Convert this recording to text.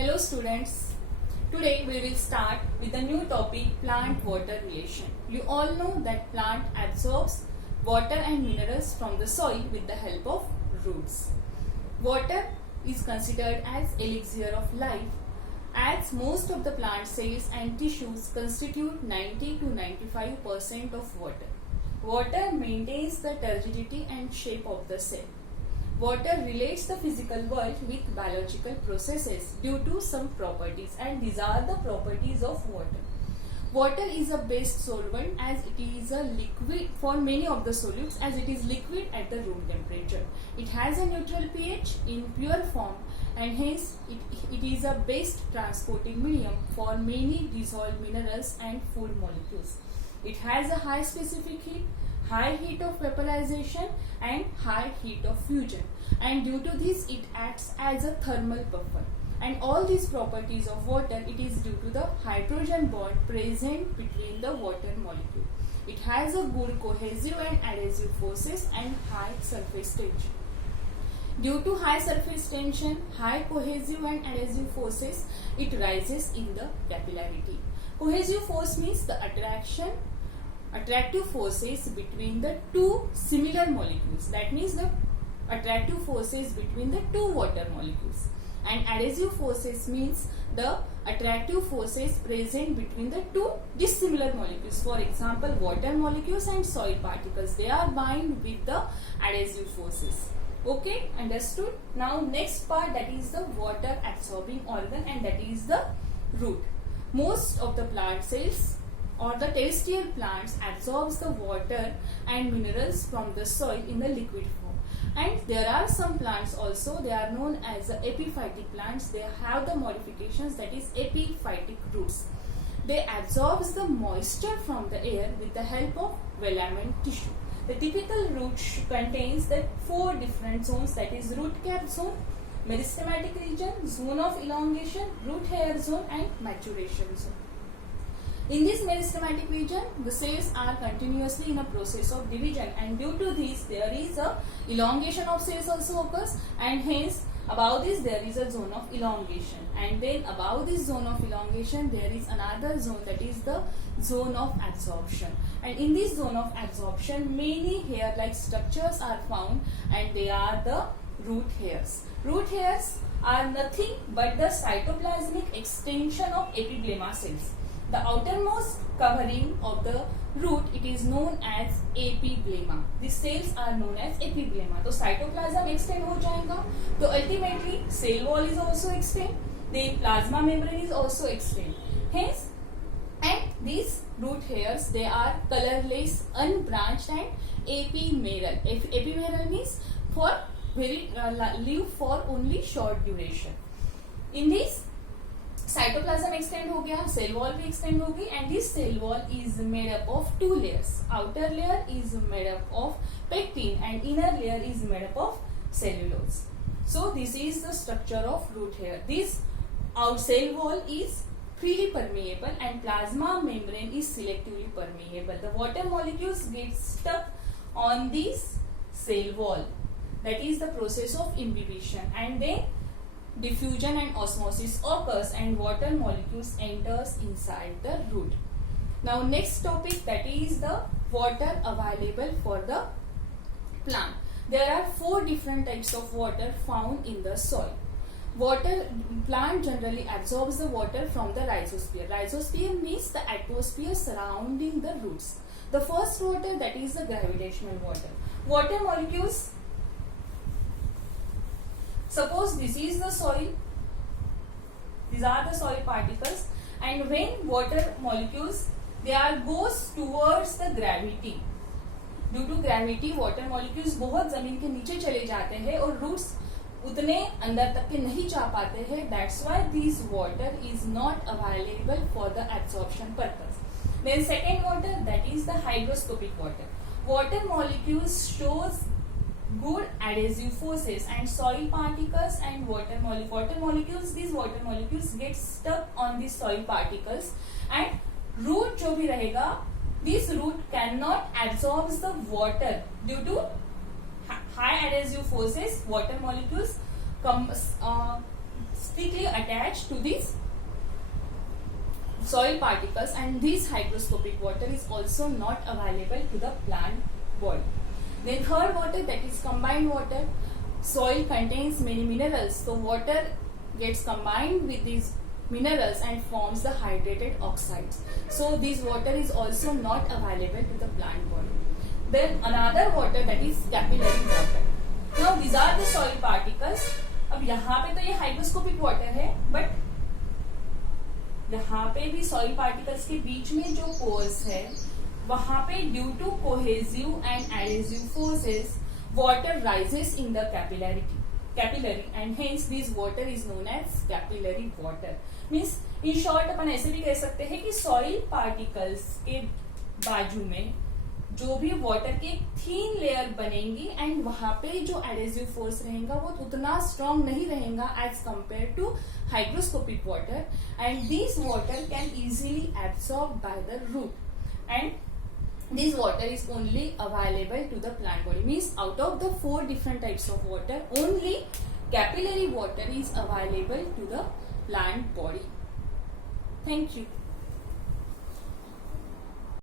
Hello students, today we will start with a new topic, plant-water relation. You all know that plant absorbs water and minerals from the soil with the help of roots. Water is considered as elixir of life as most of the plant cells and tissues constitute 90 to 95% of water. Water maintains the turgidity and shape of the cell. Water relates the physical world with biological processes due to some properties, and these are the properties of water. Water is a best solvent as it is a liquid for many of the solutes, as it is liquid at the room temperature. It has a neutral pH in pure form, and hence it is a best transporting medium for many dissolved minerals and food molecules. It has a high specific heat, high heat of vaporization and high heat of fusion, and due to this it acts as a thermal buffer. And all these properties of water, it is due to the hydrogen bond present between the water molecule. It has a good cohesive and adhesive forces and high surface tension. Due to high surface tension, high cohesive and adhesive forces, it rises in the capillarity. Cohesive force means the attractive forces between the two similar molecules. That means the attractive forces between the two water molecules. And adhesive forces means the attractive forces present between the two dissimilar molecules. For example, water molecules and soil particles, they are bind with the adhesive forces. Okay, understood? Now next part, that is the water absorbing organ, and that is the root. Most of the plant cells or the terrestrial plants absorbs the water and minerals from the soil in the liquid form. And there are some plants also, they are known as the epiphytic plants. They have the modifications, that is epiphytic roots. They absorb the moisture from the air with the help of velamen tissue. The typical root contains the 4 different zones, that is root cap zone, meristematic region, zone of elongation, root hair zone and maturation zone. In this meristematic region, the cells are continuously in a process of division, and due to this there is a elongation of cells also occurs, and hence above this there is a zone of elongation, and then above this zone of elongation there is another zone, that is the zone of absorption. And in this zone of absorption many hair-like structures are found, and they are the root hairs. Root hairs are nothing but the cytoplasmic extension of epiblema cells. The outermost covering of the root, it is known as epiblema. These cells are known as epiblema. So cytoplasm extend हो जाएगा. So ultimately cell wall is also extend. The plasma membrane is also extend. Hence, and these root hairs, they are colorless, unbranched and epimeral. Epimeral means for live for only short duration. In this cytoplasm extend हो गया, cell wall भी extend होगी, and this cell wall is made up of 2 layers. Outer layer is made up of pectin and inner layer is made up of cellulose. So this is the structure of root hair. This cell wall is freely permeable and plasma membrane is selectively permeable. The water molecules get stuck on this cell wall. That is the process of imbibition, and then diffusion and osmosis occurs and water molecules enters inside the root. Now next topic, that is the water available for the plant. There are 4 different types of water found in the soil. Plant generally absorbs the water from the rhizosphere. Rhizosphere means the atmosphere surrounding the roots. The first water, that is the gravitational water. Water molecules, suppose this is the soil, these are the soil particles, and when water molecules, they are goes towards the gravity. Due to gravity, water molecules बहुत जमीन के नीचे चले जाते हैं और roots उतने अंदर तक के नहीं जा पाते हैं. That's why this water is not available for the absorption purpose. Then second water, that is the hygroscopic water. Water molecules shows good adhesive forces, and soil particles and water molecules, these water molecules get stuck on these soil particles, and root जो भी रहेगा, this root cannot absorb the water due to high adhesive forces. Water molecules strictly attached to these soil particles, and this hygroscopic water is also not available to the plant body. Then third water, that is combined water. Soil contains many minerals, so water gets combined with these minerals and forms the hydrated oxides. So this water is also not available to the plant body. Then another water, that is capillary water. Now these are the soil particles. अब यहाँ पे तो ये hygroscopic water है, but यहाँ पे भी soil particles के बीच में जो पोर्स है वहां पे due to cohesive and adhesive forces water rises in the capillary and hence this water is known as capillary water. Means in short अपन ऐसे भी कह सकते हैं कि सॉइल पार्टिकल्स के बाजू में जो भी वाटर की थीन लेयर बनेंगी एंड वहां पे जो एडेसिव फोर्स रहेगा वो उतना स्ट्रांग नहीं रहेगा as compare to hygroscopic water, and this water can easily absorb by the root, and this water is only available to the plant body. Means out of the 4 different types of water, only capillary water is available to the plant body. Thank you.